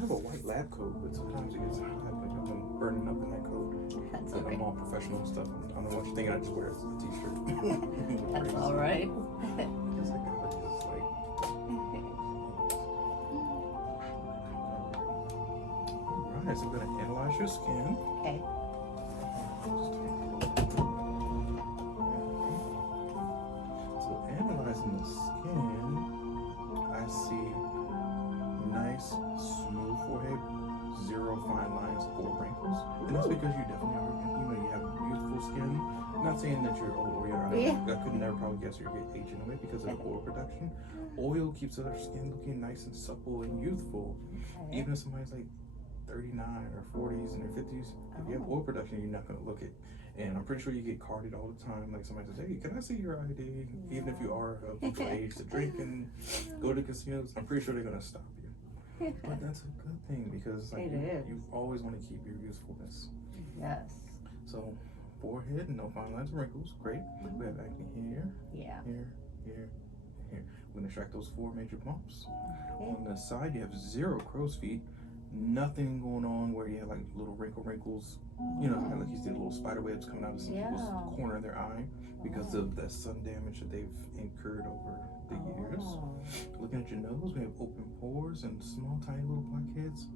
have a white lab coat, but sometimes it gets hot. Like I've been burning up in that coat. That's But okay. I'm all professional and stuff. I don't know what you're thinking. I just wear a t-shirt. That's all right. I guess I got it. It's like. Alright, so we're gonna analyze your skin. Okay. So analyzing the skin, I see nice, smooth forehead, zero fine lines or wrinkles. And that's because you definitely are, you have youthful skin. I'm not saying that you're old or young. I could never probably guess you're aging away because of the oil production. Oil keeps our skin looking nice and supple and youthful. Okay. Even if somebody's like 39 or 40s and their 50s, if you have oil production, you're not going to look it. And I'm pretty sure you get carded all the time. Like somebody says, hey, can I see your ID? Even if you are of the age to drink and go to casinos, I'm pretty sure they're going to stop you. But that's a good thing because like you always want to keep your youthfulness. Yes. So forehead, no fine lines and wrinkles, great. We have acne here, Yeah. here, here, here. We're going to extract those 4 major bumps. On the side, you have 0 crow's feet. Nothing going on where you have like little wrinkles, you know, like you see little spider webs coming out of some people's corner of their eye because of the sun damage that they've incurred over the years. Looking at your nose, we have open pores and small tiny little blackheads.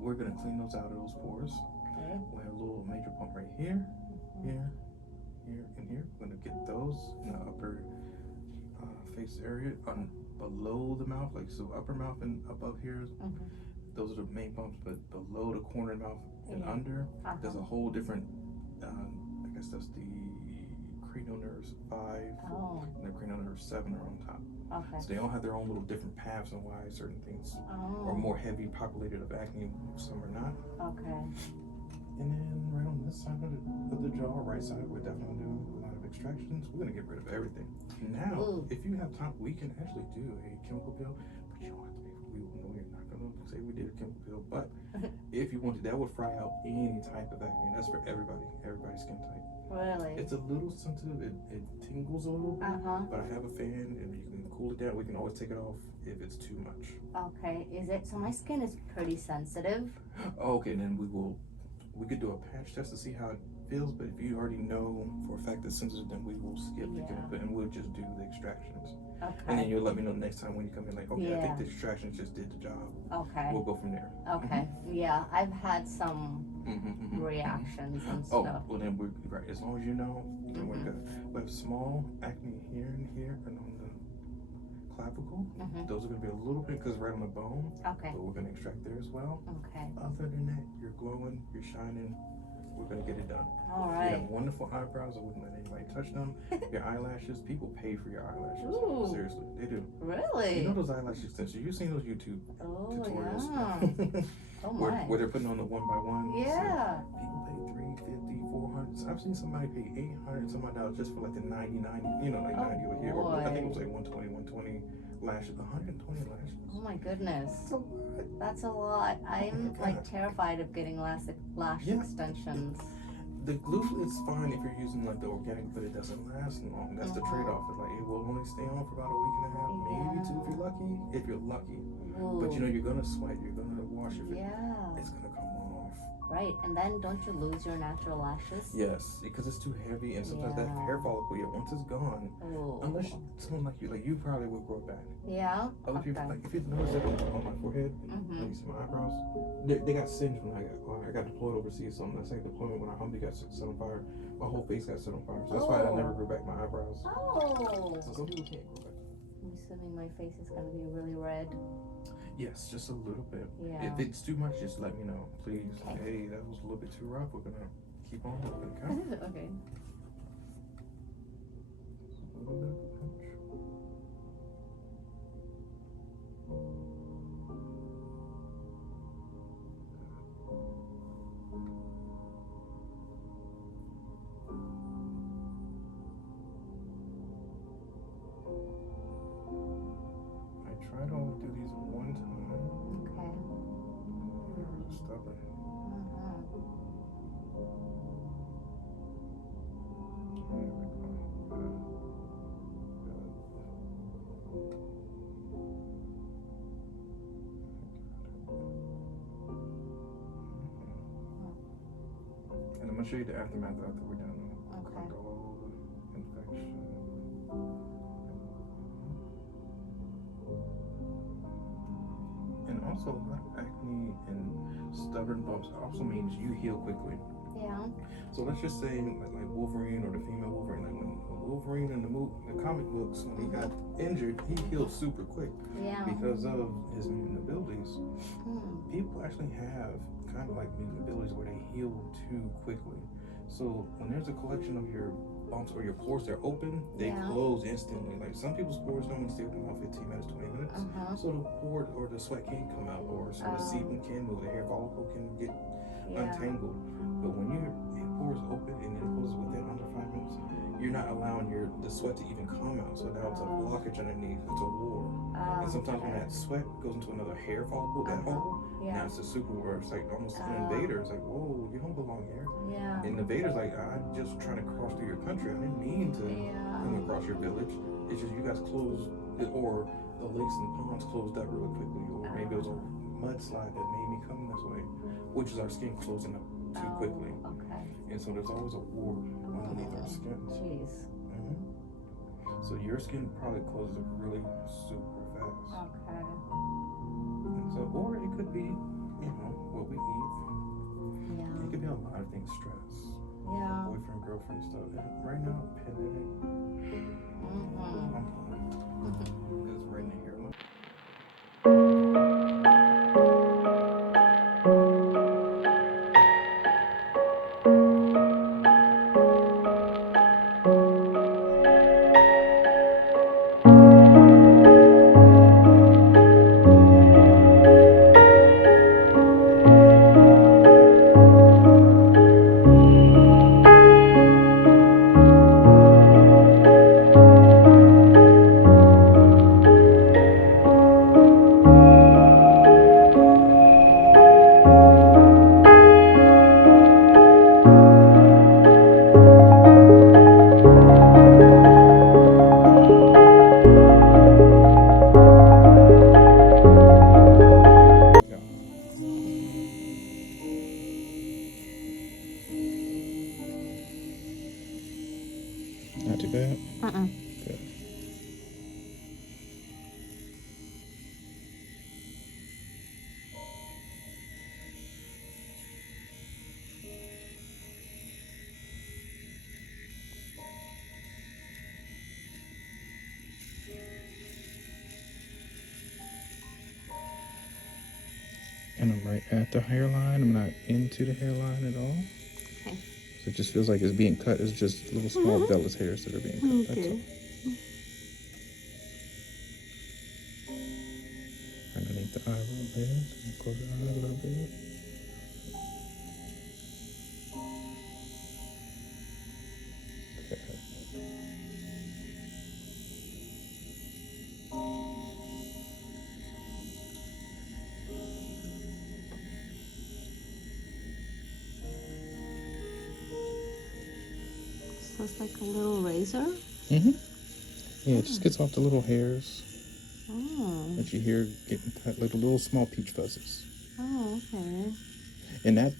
We're gonna clean those out of those pores. Okay. We have a little major bump right here, here, here, and here. We're gonna get those in the upper face area, below the mouth, like so upper mouth and above here. Those are the main bumps, but below the corner of the mouth and under, there's a whole different, I guess that's the cranial nerves 5 and the cranial nerves 7 are on top. Okay. So they all have their own little different paths on why certain things are more heavy populated of acne, some are not. Okay. And then right on this side of the jaw, right side, we're definitely doing a lot of extractions. We're gonna get rid of everything. Now, if you have time, we can actually do a chemical peel, but you don't have to pay for it. We know you're not gonna say we did a chemical peel, but if you wanted, that would fry out any type of acne. And that's for everybody's skin type. Really? It's a little sensitive, it tingles a little bit, but I have a fan and you can cool it down. We can always take it off if it's too much. Okay, so my skin is pretty sensitive. Okay, then we could do a patch test to see how it feels, but if you already know for a fact it's sensitive, then we will skip the chemical and we'll just do the extractions. Okay. And then you'll let me know next time when you come in, like, okay, I think the extractions just did the job. Okay. We'll go from there. Okay. Yeah, I've had some reactions and stuff. Oh, well then we're right. As long as you know, then we're good. We have small acne here and here and on the clavicle. Those are going to be a little bit because right on the bone. Okay. But we're going to extract there as well. Okay. Other than that, you're glowing, you're shining. We're going to get it done. All right. You have wonderful eyebrows. I wouldn't let anybody touch them. Your eyelashes, people pay for your eyelashes. Ooh. Seriously, they do. Really? You know those eyelash extensions? You've seen those YouTube tutorials. Yeah. Oh my. Where they're putting on the 1x1. Yeah. People pay $350, $400. I've seen somebody pay $800 some dollars just for like the 90, you know, like 90 over here. Or I think it was like 120 lashes, 120 lashes. Oh my goodness. That's a lot. That's a lot. I'm like terrified of getting lash extensions. The glue is fine if you're using like the organic, but it doesn't last long. That's the trade-off. It's like it will only stay on for about a week and a half, maybe 2 if you're lucky. If you're lucky. Ooh. But you know you're gonna sweat, you're gonna wash your face. Yeah. It's gonna come off. Right, and then don't you lose your natural lashes? Yes, because it's too heavy, and sometimes that hair follicle, once it's gone, unless someone like you probably would grow back. Yeah. Other people, like if you notice that on my forehead, like you see my eyebrows, they got singed when I got deployed overseas. So my second deployment when I humbly got set on fire, my whole face got set on fire. So that's why I never grew back my eyebrows. Oh. So some people can't grow back. I'm assuming my face is gonna be really red. Yes, just a little bit. Yeah. If it's too much, just let me know, please. Okay. Hey, that was a little bit too rough. We're gonna keep on moving, okay? Okay. A little bit of a pinch. I try to only do these one time. Okay. You're stubborn. There we go. Good. Good. I'll show you the aftermath after we're done. Okay. All the infection. And also, a lot of acne and stubborn bumps also means you heal quickly. Yeah. So let's just say like Wolverine or the female Wolverine, like when Wolverine in the comic books, when he got injured, he healed super quick. Yeah. Because of his mutant abilities. Mm. People actually have kind of like mutant abilities where they heal too quickly. So when there's a collection of your bumps or your pores that are open, they close instantly. Like some people's pores don't stay open about 15 minutes, 20 minutes. So the pore or the sweat can't come out, or so the sebum can move, the hair follicle can get untangled. But when your pores open and it closes within under 5 minutes, you're not allowing the sweat to even come out. So now it's a blockage underneath. It's a war. And sometimes when that sweat goes into another hair follicle, that hole, now it's a super war. It's like almost an invader. It's like, whoa, you don't belong here. Yeah. And the invader's like, I'm just trying to cross through your country. I didn't mean to come across your village. It's just you guys closed, or the lakes and ponds closed up really quickly, or maybe it was a mudslide that made me come this way, which is our skin closing up too quickly. Okay. And so there's always a war underneath our skin. Jeez. So your skin probably closes up really super fast. Okay. And so, or it could be, what we eat. Yeah. It could be a lot of things, stress. Yeah. Boyfriend, girlfriend stuff. And right now, pandemic. It's right in the hairline. Not too bad? Good. And I'm right at the hairline. I'm not into the hairline at all. Okay. So it just feels like it's being cut. It's just little small vellus hairs that are being cut. That's all. Underneath the eye a little bit. Close the eye a little bit. Okay. So it's like a little razor? Yeah, it just gets off the little hairs that you hear getting cut, like the little small peach fuzzes. Oh, okay. And that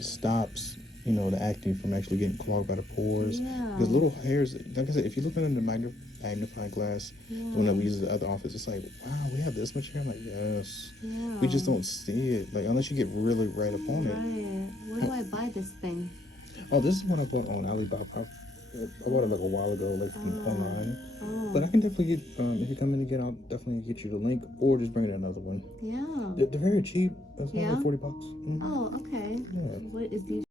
stops, the acne from actually getting clogged by the pores. Yeah. Because little hairs, like I said, if you look under the magnifying glass, when we use the other office, it's like, wow, we have this much hair. I'm like, yes. Yeah. We just don't see it, like unless you get really right up on it. Right. Where do I buy this thing? Oh, this is what I bought on Alibaba. I bought it like a while ago, like from online. But I can definitely get, if you come in again, I'll definitely get you the link, or just bring in another one. Yeah. They're very cheap. It's only like $40. Oh, okay. Yeah. What is these?